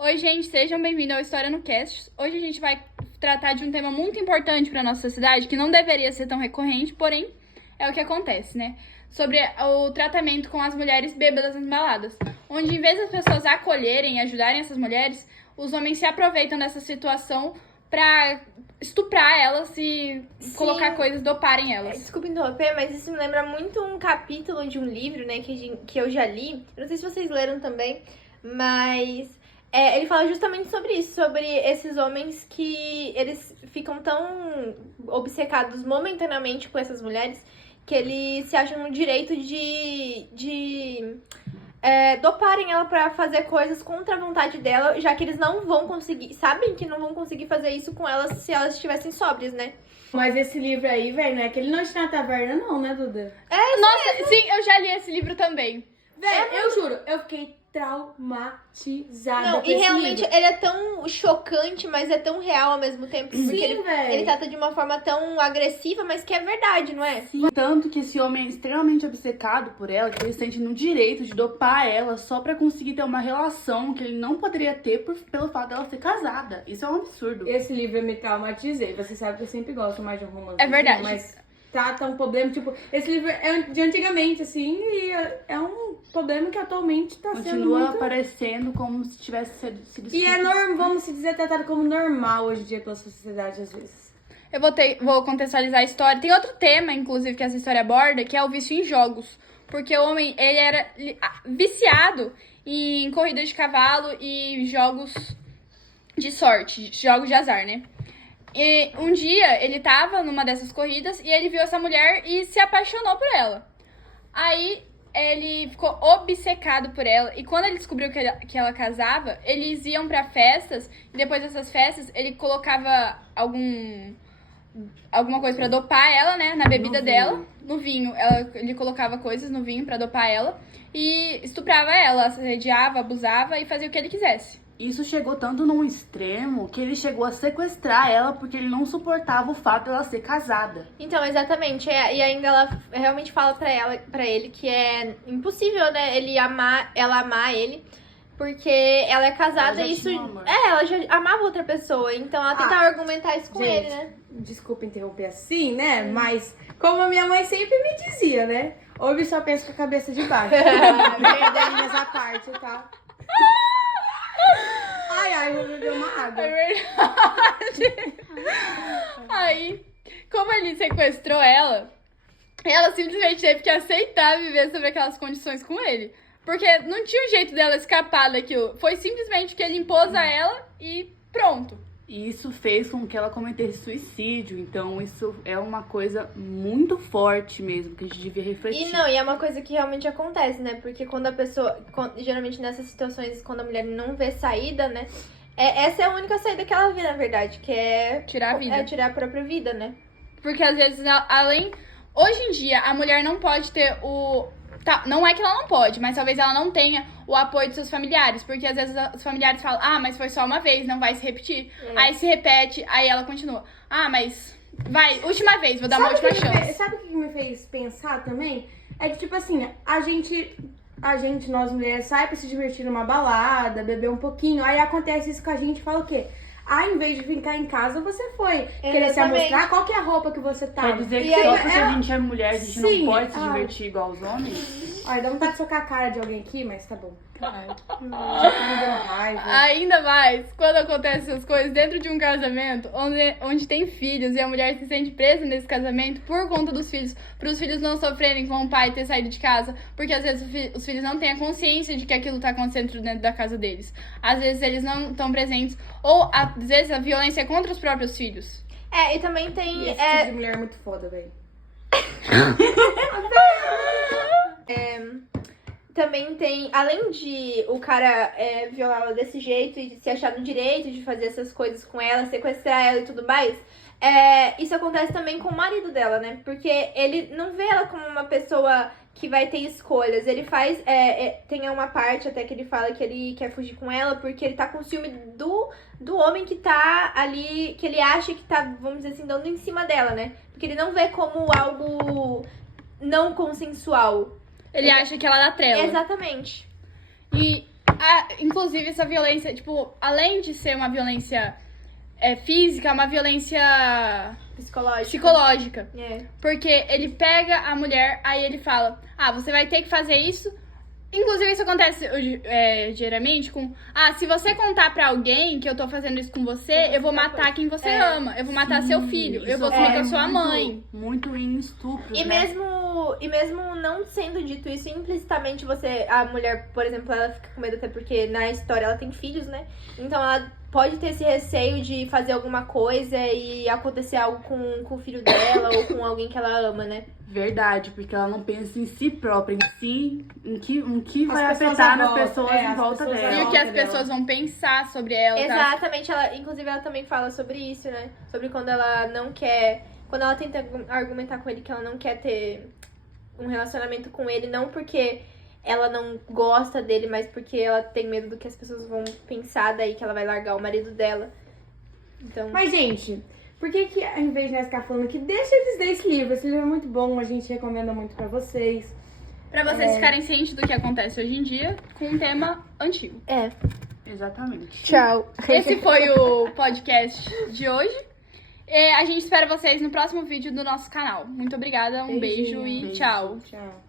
Oi, gente, sejam bem-vindos ao História no Cast. Hoje a gente vai tratar de um tema muito importante para nossa sociedade, que não deveria ser tão recorrente, porém é o que acontece, né? Sobre o tratamento com as mulheres bêbadas nas baladas, onde em vez das pessoas acolherem e ajudarem essas mulheres, os homens se aproveitam dessa situação para estuprar elas e colocar coisas, doparem elas. Desculpa interromper, mas isso me lembra muito um capítulo de um livro, né, que eu já li. Eu não sei se vocês leram também, mas ele fala justamente sobre isso, sobre esses homens que eles ficam tão obcecados momentaneamente com essas mulheres que eles se acham no direito de doparem ela pra fazer coisas contra a vontade dela, já que eles não vão conseguir, sabem que não vão conseguir fazer isso com elas se elas estivessem sóbrias, né? Mas esse livro aí, velho, não é aquele Noite na Taverna, não, né, Duda? Nossa, sim, eu já li esse livro também. Velho, eu juro, eu fiquei traumatizada Não, com e esse realmente livro. ele é tão chocante, mas é tão real ao mesmo tempo. Porque Sim, velho. ele trata de uma forma tão agressiva, mas que é verdade, não é? Sim, tanto que esse homem é extremamente obcecado por ela, que ele sente no direito de dopar ela só pra conseguir ter uma relação que ele não poderia ter pelo fato dela ser casada. Isso é um absurdo. Esse livro eu me traumatizei. Você sabe que eu sempre gosto mais de um romance. É verdade. Mas trata um problema, tipo, esse livro é de antigamente, assim, e é um problema que atualmente tá sendo Continua muito... aparecendo como se tivesse sido E vamos se dizer, tratado como normal hoje em dia pela sociedade, às vezes. Eu vou contextualizar a história. Tem outro tema, inclusive, que essa história aborda, que é o vício em jogos. Porque o homem, ele era viciado em corrida de cavalo e jogos de sorte, jogos de azar, né? E um dia, ele tava numa dessas corridas e ele viu essa mulher e se apaixonou por ela. Aí, ele ficou obcecado por ela. E quando ele descobriu que ela casava, eles iam pra festas. E depois dessas festas, ele colocava alguma coisa pra dopar ela, né? Na bebida dela, no vinho. Ele colocava coisas no vinho pra dopar ela. E estuprava ela, assediava, abusava e fazia o que ele quisesse. Isso chegou tanto num extremo que ele chegou a sequestrar ela porque ele não suportava o fato dela ser casada. Então, exatamente. E ainda ela realmente fala pra ele que é impossível, né, ela amar ele. Porque ela é casada Ela já e isso. tinha um amor. Ela já amava outra pessoa. Então ela tenta argumentar isso com gente, ele, né? Desculpa interromper assim, né? Mas como a minha mãe sempre me dizia, né? Ouve só pensa com a cabeça de baixo. Verdade nessa parte, tá? Ai, vou beber uma água. É verdade. Aí, como ele sequestrou ela simplesmente teve que aceitar viver sobre aquelas condições com ele. Porque não tinha um jeito dela escapar daquilo. Foi simplesmente que ele impôs a ela e pronto. E isso fez com que ela cometesse suicídio. Então isso é uma coisa muito forte mesmo, que a gente devia refletir. E é uma coisa que realmente acontece, né? Porque quando a pessoa, geralmente nessas situações, quando a mulher não vê saída, né? Essa é a única saída que ela vê, na verdade, que é Tirar a vida. É tirar a própria vida, né? Porque às vezes, hoje em dia, a mulher não pode ter não é que ela não pode, mas talvez ela não tenha o apoio dos seus familiares. Porque às vezes os familiares falam, mas foi só uma vez, não vai se repetir. Aí se repete, aí ela continua. Mas vai, última vez, vou dar uma última chance. Sabe o que me fez pensar também? É que, tipo assim, nós mulheres, sai pra se divertir numa balada, beber um pouquinho. Aí acontece isso com a gente, fala o quê? Em vez de ficar em casa, você foi querer se amostrar. Qual que é a roupa que você tá? Quer dizer que só porque a gente é mulher, a gente Sim. não pode se divertir igual os homens? Ai, dá vontade de socar a cara de alguém aqui, mas tá bom. Já tá me dando raiva. Ainda mais quando acontecem essas coisas dentro de um casamento onde tem filhos e a mulher se sente presa nesse casamento por conta dos filhos, para os filhos não sofrerem com o pai ter saído de casa, porque às vezes os filhos não têm a consciência de que aquilo tá acontecendo dentro da casa deles. Às vezes eles não estão presentes, ou às vezes a violência é contra os próprios filhos. E também tem. E esse tipo de mulher é muito foda, velho. Também tem, além de o cara violar ela desse jeito e se achar no direito de fazer essas coisas com ela, sequestrar ela e tudo mais, isso acontece também com o marido dela, né? Porque ele não vê ela como uma pessoa que vai ter escolhas. Ele faz, tem uma parte até que ele fala que ele quer fugir com ela porque ele tá com ciúme do homem que tá ali, que ele acha que tá, vamos dizer assim, dando em cima dela, né? Porque ele não vê como algo não consensual. Ele acha que ela dá trela. Exatamente. E inclusive, essa violência, tipo, além de ser uma violência física, é uma violência psicológica. É. Porque ele pega a mulher, aí ele fala, você vai ter que fazer isso. Inclusive, isso acontece geralmente com... se você contar pra alguém que eu tô fazendo isso com você, eu vou matar quem você ama. Eu vou matar seu filho. Eu vou comer com a sua mãe. Muito em estupro, E mesmo não sendo dito isso, implicitamente a mulher, por exemplo, ela fica com medo até porque na história ela tem filhos, né? Então ela pode ter esse receio de fazer alguma coisa e acontecer algo com o filho dela ou com alguém que ela ama, né? Verdade, porque ela não pensa em si própria, em si, em que vai As pessoas afetar à nas volta, pessoas as em volta pessoas à dela. E o que as pessoas vão pensar sobre ela. Tá? Exatamente, inclusive ela também fala sobre isso, né? Sobre quando ela não quer... Quando ela tenta argumentar com ele que ela não quer ter um relacionamento com ele, não porque ela não gosta dele, mas porque ela tem medo do que as pessoas vão pensar daí que ela vai largar o marido dela. Então... Mas, gente, por que ao invés de nós ficar falando aqui, deixa eles ler esse livro. Esse livro é muito bom, a gente recomenda muito pra vocês. Pra vocês ficarem cientes do que acontece hoje em dia com um tema antigo. Exatamente. Tchau. Esse foi o podcast de hoje. A gente espera vocês no próximo vídeo do nosso canal. Muito obrigada, um beijo e Beijinho. tchau. Tchau.